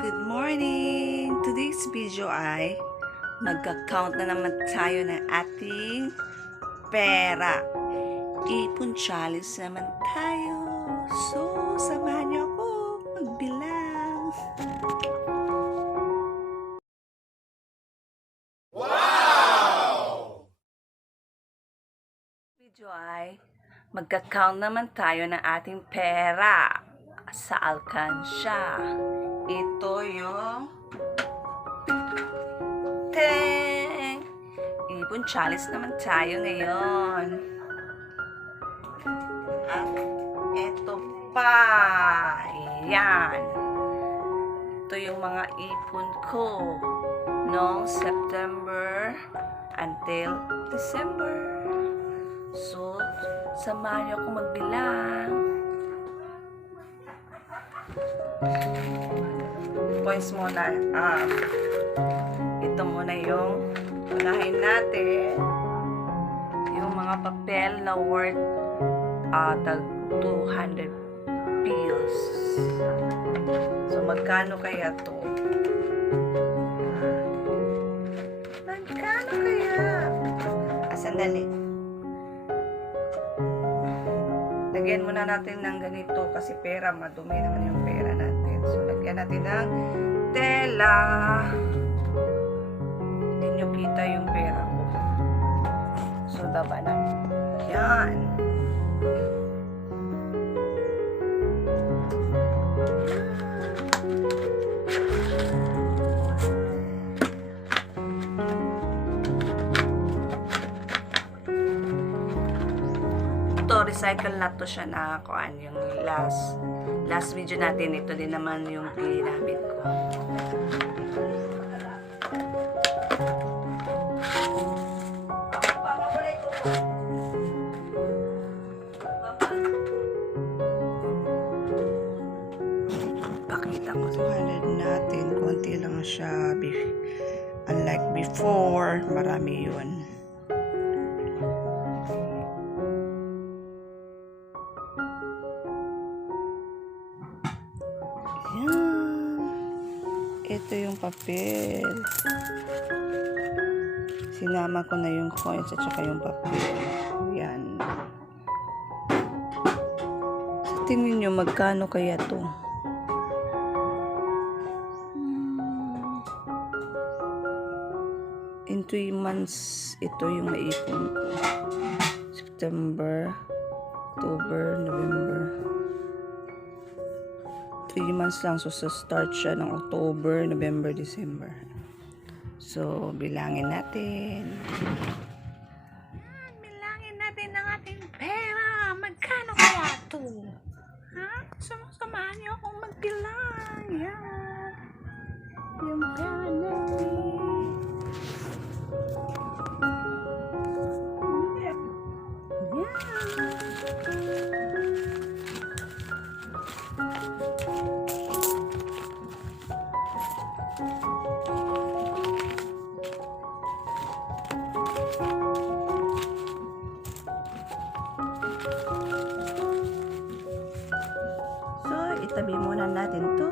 Good morning! Today's video ay magka-count na naman tayo ng ating pera. Ipon challenge naman tayo. So, samahan niyo ako magbilang. Wow! Video ay magka-count naman tayo ng ating pera sa alkansya. Ito yung teng! Ipon challenge naman tayo ngayon. At ito pa. Ayan. Ito yung mga ipon ko noong September until December. So, samahan niyo ako magbilang. Points muna. Ito muna yung unahin natin. Yung mga papel na worth tag 200 bills. So, magkano kaya to? Magkano kaya? Sandali. Lagyan muna natin ng ganito kasi pera, madumi naman yung pera natin. So, lagyan natin ng tela. Hindi nyo kita yung pera ko. So, daba na. Yan. Recycle na to siya na kuan yung last video natin. Ito din naman yung ginamit ko. Pakita ko 200 natin, konti lang siya, unlike before marami yun. Ito yung papel. Sinama ko na yung coins at saka yung papel. Yan. So, tingnan nyo magkano kaya to. In 3 months, ito yung naipon ko. September, October, November. 3 months lang. So, start siya ng October, November, December. So, bilangin natin. Bilangin natin ang ating pera. Magkano kaya ito? Ha? Samahan niyo akong magbilang. Yan. Yung pera natin. Yan. Itabi muna natin to.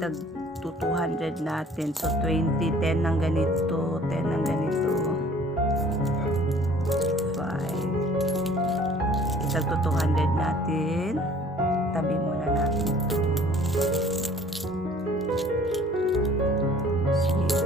Tag 200 natin. So, 20, 10 ng ganito, 10 ng ganito. 5. Itag 200 natin. Tabi muna natin ito. 6.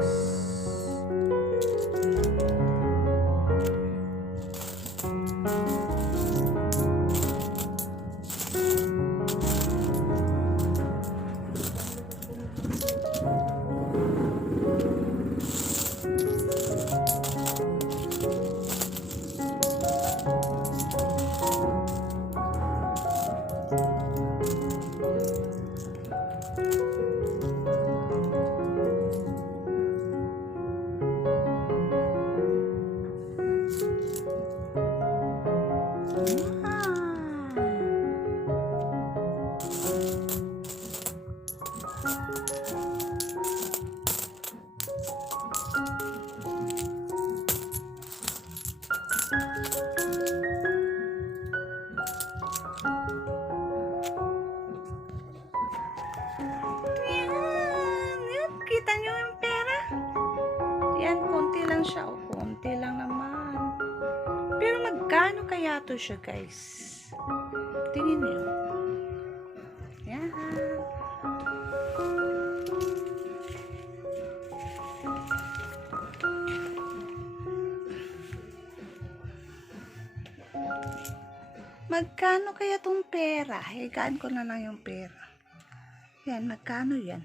Yan. Kita nyo yung pera? Yan, konti lang siya. O, konti lang naman. Pero magkano kaya to siya, guys? Tingin nyo. Yan. Magkano kaya tong pera? Higaan ko na lang yung pera. Yan, magkano yan?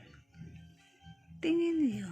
Tingin niyo.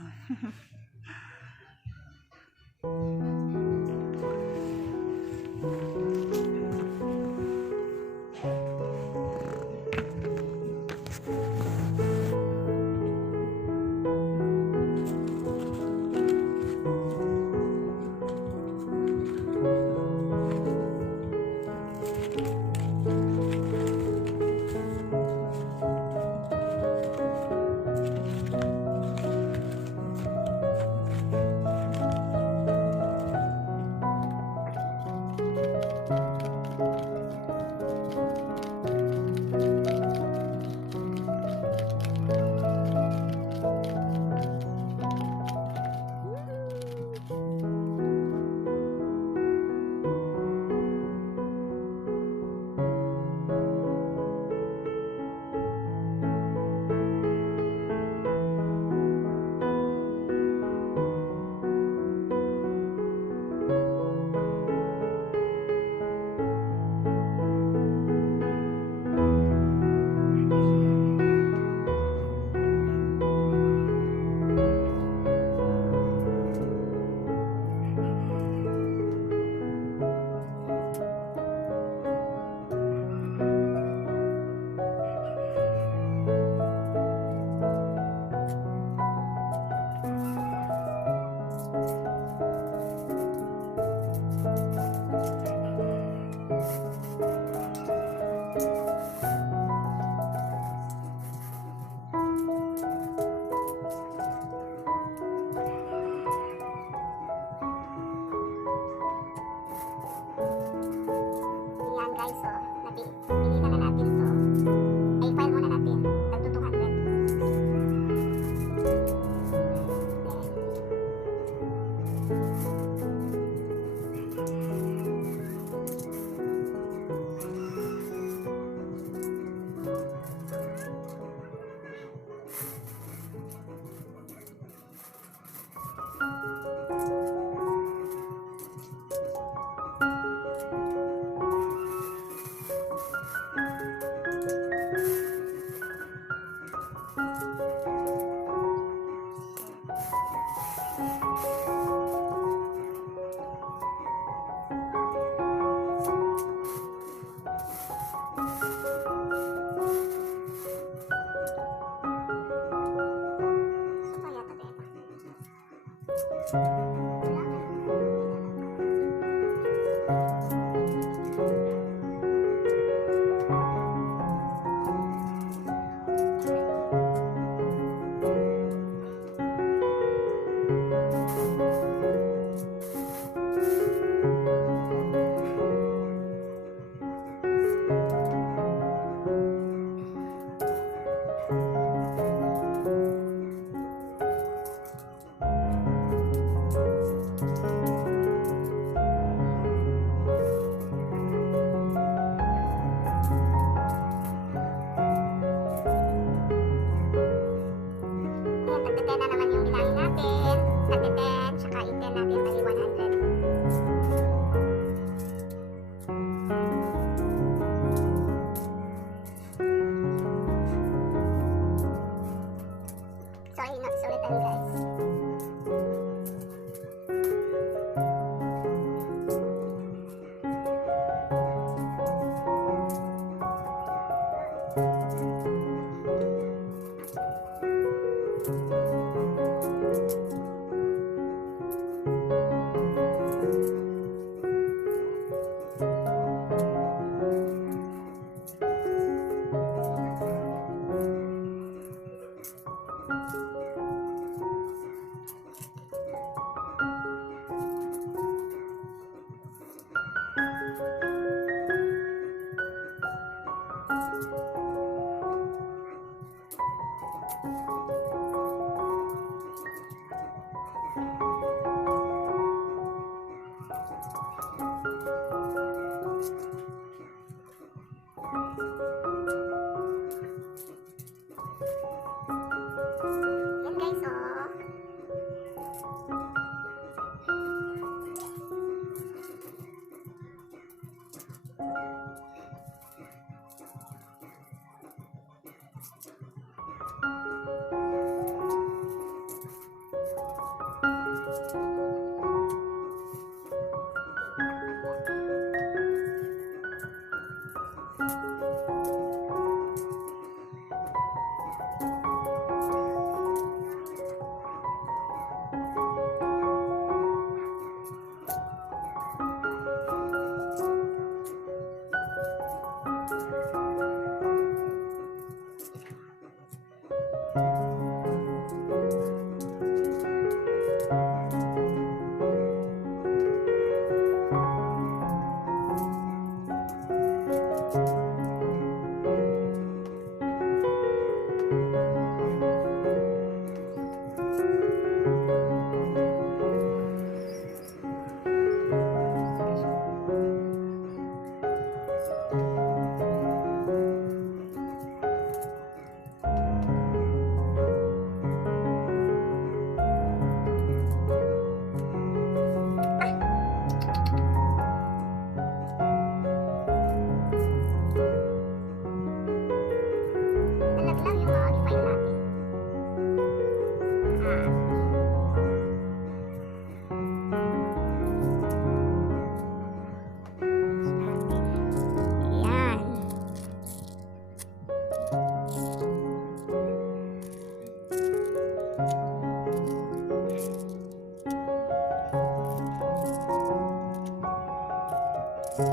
So,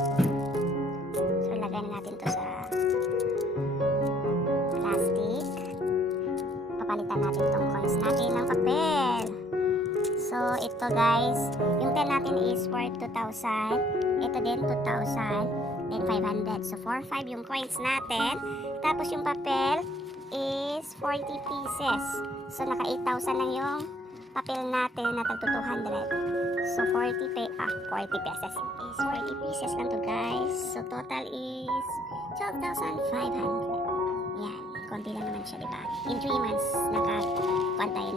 ilagay na natin to sa plastic. Papalitan natin tong coins natin ng papel. So, ito guys, yung 10 natin is for 2,000. Ito din 2,000. Then 500. So, 4,500 yung coins natin. Tapos yung papel is 40 pieces. So, naka 8,000 lang yung papel natin na tag 200. So 40 pesos is 40 pieces lang to guys. So total is 12,500. Yan, konti lang naman siya, diba? In 3 months nakaipon tayo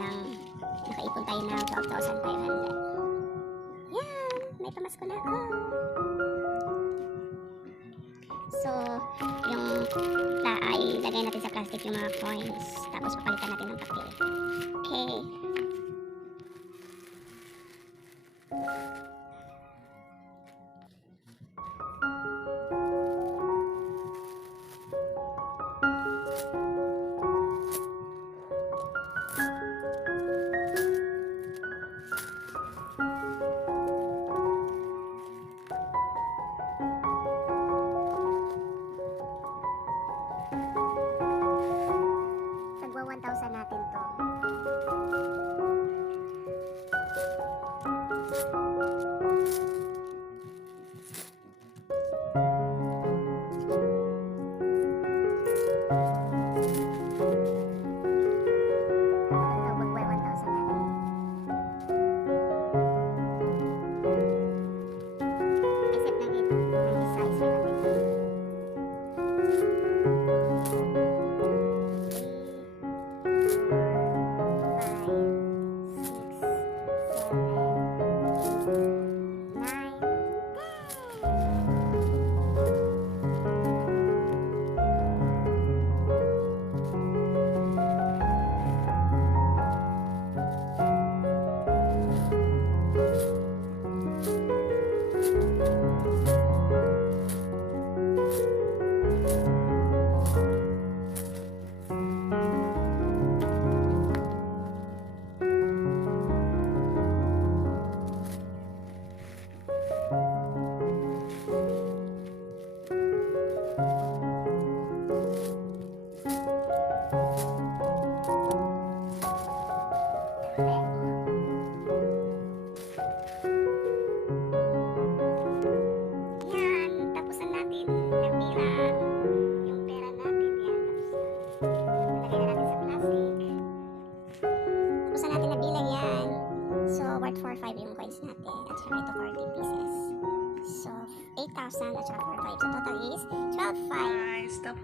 ng 12,500. Yan, may pamasko na ako. So yung ilagay natin sa plastic yung mga coins, tapos papalitan natin ng papel. Okay. Tagwa 1,000 natin to.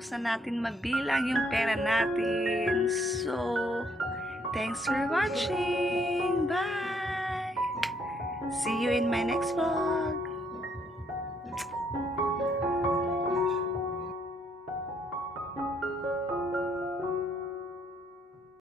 Tapos na natin mabilang yung pera natin. So, thanks for watching. Bye! See you in my next vlog.